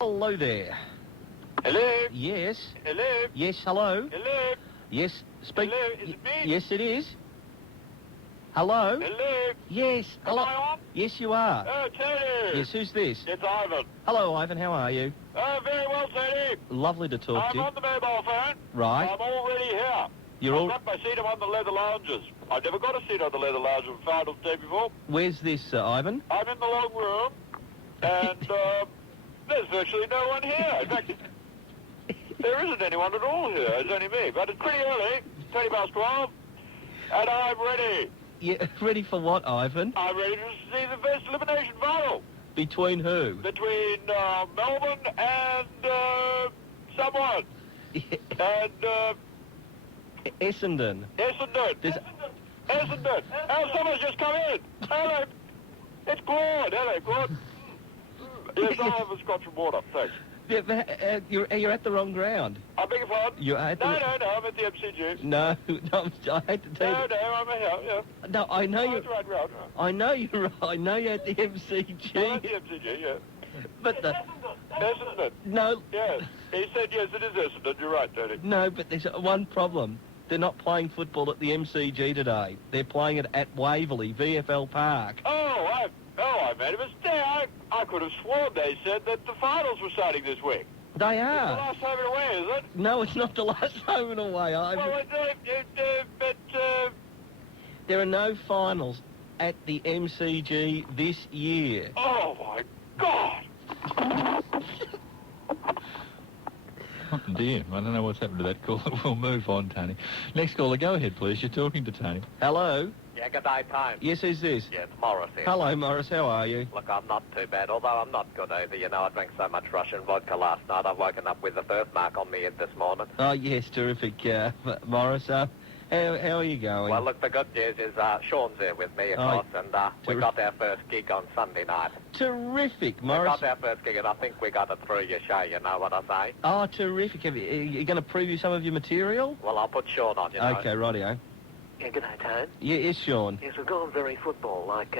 Hello there. Hello? Yes. Hello? Yes, hello. Hello? Yes, speak. Hello? Is it me? Yes, it is. Hello? Hello? Yes, hello. Am I on? Yes, you are. Oh, Tony! Yes, who's this? It's Ivan. Hello, Ivan, how are you? Oh, very well, Tony. Lovely to talk I'm to you. on the mobile phone. Right. I'm already here. You're I've all... got my seat. I'm on the leather lounges. I've never got a seat on the leather lounge in finals day before. Where's this, Ivan? I'm in the long room, and there's virtually no one here. In fact, there isn't anyone at all here. It's only me. But it's pretty early, 20 past 12, and I'm ready. Yeah, ready for what, Ivan? I'm ready to see the first elimination final. Between who? Between Melbourne and someone. And Essendon. Essendon. There's- Essendon. Oh, someone's just come in. Hello. It's Claude. Hello, Claude. Yes, I'll have a scotch and water. Thanks. Yeah, but, you're at the wrong ground. I beg your pardon? You're at the... No, I'm at the MCG. No, I hate to tell you. No, I'm here, yeah. No, I know Oh, you. it's right round. I know you're right. I know you're at the MCG. I'm at the MCG, yeah. But the... Essendon. No, Yes. He said yes, it is Essendon. You're right, Tony. no, but there's one problem. They're not playing football at the MCG today. They're playing it at Waverley, VFL Park. I made a mistake. I could have sworn they said that the finals were starting this week. They It's the are. last home and away, is it? No, it's not the last home and away. Well, but There are no finals at the MCG this year. oh my God! Oh dear, I don't know what's happened to that call. We'll move on, Tony. Next caller, go ahead, please. You're talking to Tony. Hello? Yeah, good day, Tone. Yes, who's this? Yeah, it's Morris here. Hello, Morris. How are you? Look, I'm not too bad, although I'm not good either. You know, I drank so much Russian vodka last night, I've woken up with a birthmark on me head this morning. Oh, yes, terrific, Morris. How are you going? Well, look, the good news is Sean's here with me, of course, and we got our first gig on Sunday night. Terrific, We Morris. got our first gig, and I think we got it through your show, you know what I say? Oh, terrific. Are you going to preview some of your material? Well, I'll put Sean on, you know. Okay, rightio. Yeah, good day, Tone. Yeah, yes, Sean. Yes, we've gone very football. Like,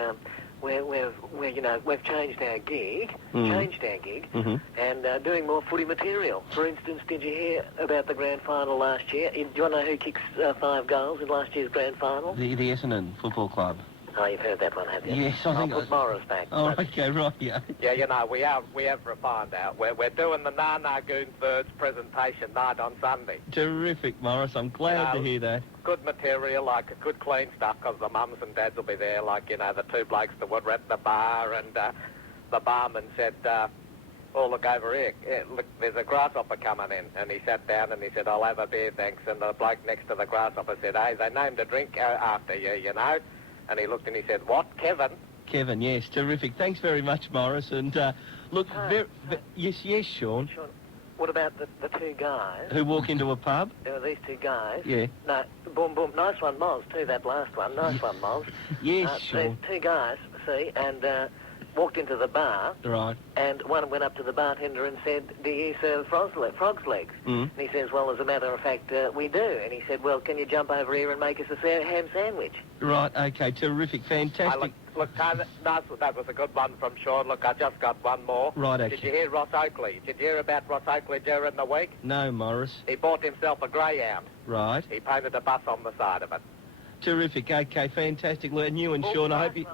we've changed our gig, and doing more footy material. For instance, did you hear about the grand final last year? Do you want to know who kicks 5 goals in last year's grand final? The Essendon Football Club. Oh, you've heard that one, have you? Yes, I think I'll put Morris back. Oh, but- okay, right, yeah. Yeah, you know, we have refined out. We're doing the Nana Goon Birds presentation night on Sunday. Terrific, Morris. I'm glad to hear that. Good material, like a good clean stuff, because the mums and dads will be there, like, you know, the two blokes that were at the bar, and the barman said, oh, look over here, look, there's a grasshopper coming in. And he sat down and he said, I'll have a beer, thanks. And the bloke next to the grasshopper said, hey, they named a drink after you, you know. And he looked and he said, what, Kevin? Kevin, yes, terrific. Thanks very much, Morris. And look, yes, Sean. Sean, what about the two guys? Who walk into a pub? There were these two guys. Yeah. No, boom, boom. Nice one, Moz, too, that last one. Nice one, Moz. Yes, These Sean. two guys, see, and walked into the bar, Right. and one went up to the bartender and said, do you serve frog's legs? Mm. And he says, well, as a matter of fact, we do. And he said, well, can you jump over here and make us a ham sandwich? Right, okay, terrific, fantastic. Look, Tony, that was a good one from Sean. Look, I just got one more. Right, okay. Did you hear Ross Oakley? Did you hear about Ross Oakley during the week? No, Morris. He bought himself a greyhound. Right. He painted a bus on the side of it. Terrific, okay, fantastic. And you and Sean, I hope you...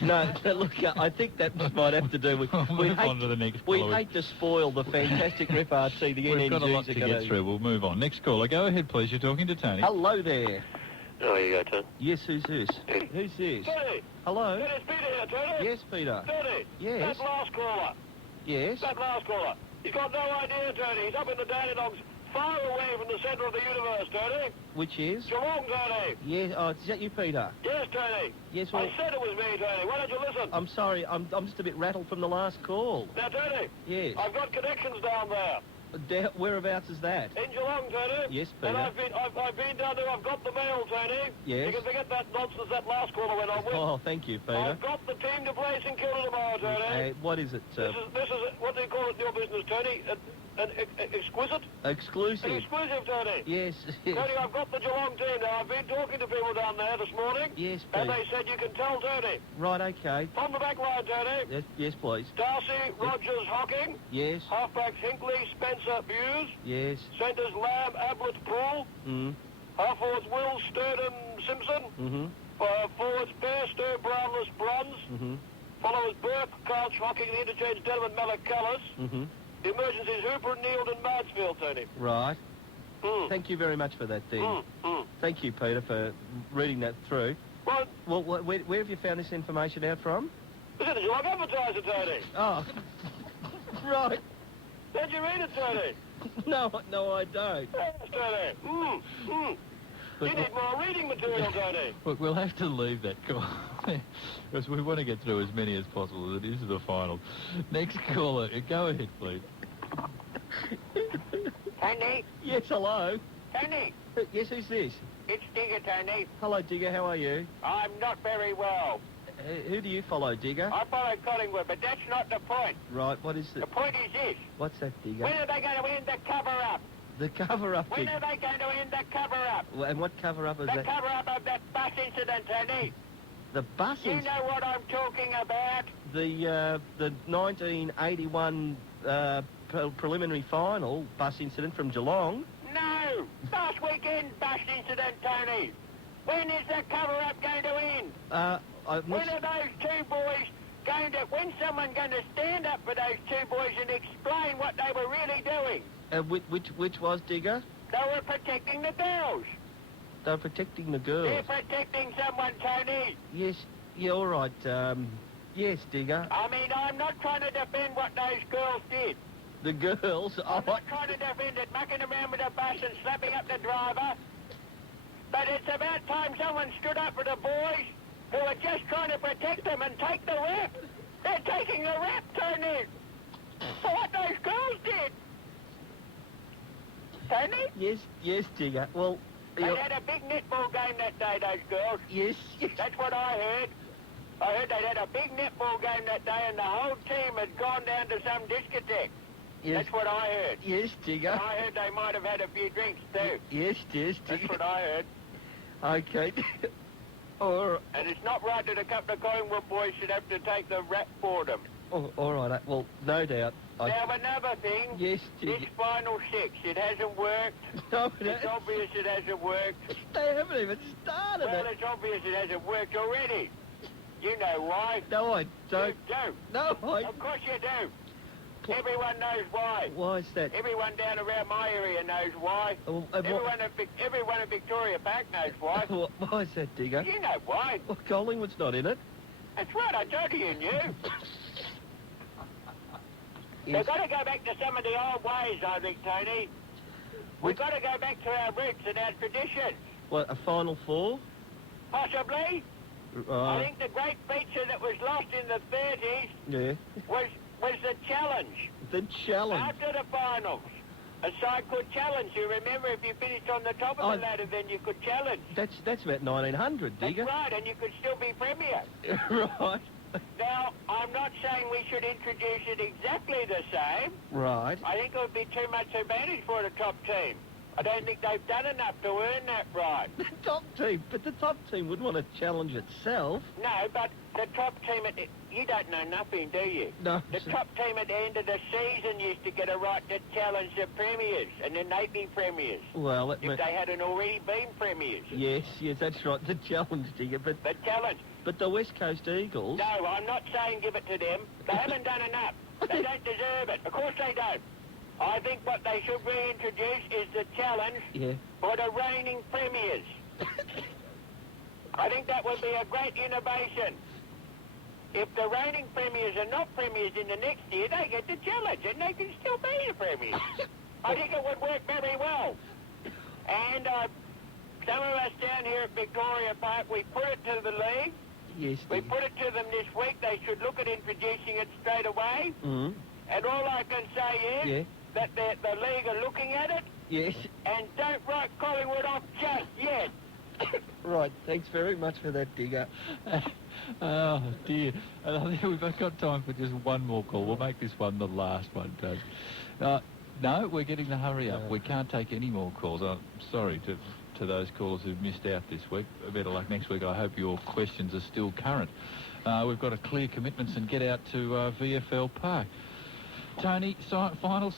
No, look, I think that might have to do with... We'll move on to the next We caller. hate to spoil the fantastic repartee the We've got a lot NNGs are to going get through. We'll move on. Next caller, go ahead, please. You're talking to Tony. Hello there. Oh, you go, Tony. Yes, who's this? Who's this? Tony! Hello? Tony, it's Peter here, Tony! Yes, Peter. Tony! Yes. That last caller! Yes. That last caller! He's got no idea, Tony. He's up in the Danny Dogs, far away from the centre of the universe, Tony. Which is? Geelong, Tony. Yes. Oh, is that you, Peter? Yes, Tony. Yes, well... I said it was me, Tony. Why don't you listen? I'm sorry. I'm just a bit rattled from the last call. Now, Tony. Yes. I've got connections down there. Whereabouts is that? In Geelong, Tony. Yes, And Peter. I've been down there. I've got the mail, Tony. Yes. You can forget that nonsense that last caller went on with. Oh, thank you, Peter. I've got the team to play St Kilda tomorrow, Tony. What is it? This is what do you call it in your business, Tony? An exquisite? Exclusive. An exclusive, Tony. Yes. Tony, I've got the Geelong team now. I've been talking to people down there this morning. Yes, And Peter. they said you can tell Tony. Right, okay. From the back line, Tony. Yes, please. Darcy, Rogers, Hocking. Yes. Halfbacks, Hinkley, Spencer, Buse. Yes. Centres, Lamb, Ablett, Poole. Mm. Half forwards, Will, Sturden, Simpson. Mm-hmm. Forwards, Bear, Stur, Brownless, Bronze. Mm-hmm. Followers, Burke, Couch, Hocking, the interchange, Delman, Malakalis. Mm-hmm. The emergencies, Hooper, Neild and Mansfield, Tony. Right. Mm. Thank you very much for that, then. Thank you, Peter, for reading that through. What? Well, where have you found this information out from? Is it the Geelong Advertiser, Tony? Oh, right. Did you read it, Tony? No, I don't. Yes, Tony. You need more reading material, Tony. Look, we'll have to leave that call because we want to get through as many as possible. It is the final. Next caller, go ahead, please. Tony? Yes, hello. Tony? Yes, who's this? It's Digger, Tony. Hello, Digger, how are you? I'm not very well. Who do you follow, Digger? I follow Collingwood, but that's not the point. Right, what is The it? point is this. What's that, Digger? When are they going to end the cover-up? The cover-up, When Digger. are they going to end the cover-up? And what cover-up is The that? cover-up of that bus incident, Tony. The bus You incident? know what I'm talking about? The 1981 preliminary final bus incident from Geelong. No! Last weekend bus incident, Tony. When is the cover-up going to end? When are those two boys going to... When's someone going to stand up for those two boys and explain what they were really doing? Which was, Digger? They were protecting the girls. They were protecting the girls. They're protecting someone, Tony. Yes, yeah, all right. Yes, Digger. I mean, I'm not trying to defend what those girls did. The girls. I'm not trying to defend it, mucking around with a bus and slapping up the driver. But it's about time someone stood up for the boys who are just trying to protect them and take the rap. They're taking the rap, Tony, for what those girls did. Tony? Yes, Digger. Well, They had a big netball game that day, those girls. yes. That's what I heard. I heard they had a big netball game that day and the whole team had gone down to some discotheque. Yes. That's what I heard. Yes, Digger. And I heard they might have had a few drinks too. Yes, That's Digger. what I heard. Okay. All And it's not right that a couple of Collingwood boys should have to take the rap for them. right. Well, no doubt. Now, another thing. Yes, This Digger. final six, it hasn't worked. No, It's obvious it hasn't worked. they haven't even started Well, it. it's obvious it hasn't worked already. You know why. No, I don't. You do. No, I... Of course you do. Everyone knows why. Why is that? Everyone down around my area knows why. Everyone at Victoria Park knows why. Why is that, Digger? You know why. Well, Collingwood's not in it. That's right, I told you knew. Yes. We've got to go back to some of the old ways, I think, Tony. We've got to go back to our roots and our traditions. What, a Final Four? Possibly. I think the great feature that was lost in the 30s Yeah. was the challenge. The challenge. After the finals, a side could challenge. You remember, if you finished on the top of the ladder, then you could challenge. That's about 1900, That's Digger. right, and you could still be premier. Right. Now, I'm not saying we should introduce it exactly the same. Right. I think it would be too much advantage for the top team. I don't think they've done enough to earn that right. The top team would want to challenge itself. No, but the top team, you don't know nothing, do you? No. The top team at the end of the season used to get a right to challenge the premiers, and then they'd be premiers. Well, If they hadn't already been premiers. yes, that's right. The challenge, Digger. But The challenge. But the West Coast Eagles... No, I'm not saying give it to them. They haven't done enough. They don't deserve it. Of course they don't. I think what they should reintroduce is the challenge Yeah. for the reigning premiers. I think that would be a great innovation. If the reigning premiers are not premiers in the next year, they get the challenge and they can still be the premiers. I think it would work very well. And some of us down here at Victoria Park, we put it to the league. Yes, We Digger. put it to them this week. They should look at introducing it straight away. Mm. And all I can say is Yeah. that the league are looking at it, Yes. and don't write Collingwood off just yet. Right, thanks very much for that, Digger. Oh, dear. I think we've got time for just one more call. We'll make this one the last one, Tony. No, we're getting the hurry up. We can't take any more calls. I'm sorry to those callers who've missed out this week. Better luck next week. I hope your questions are still current. We've got to clear commitments and get out to VFL Park. Tony, final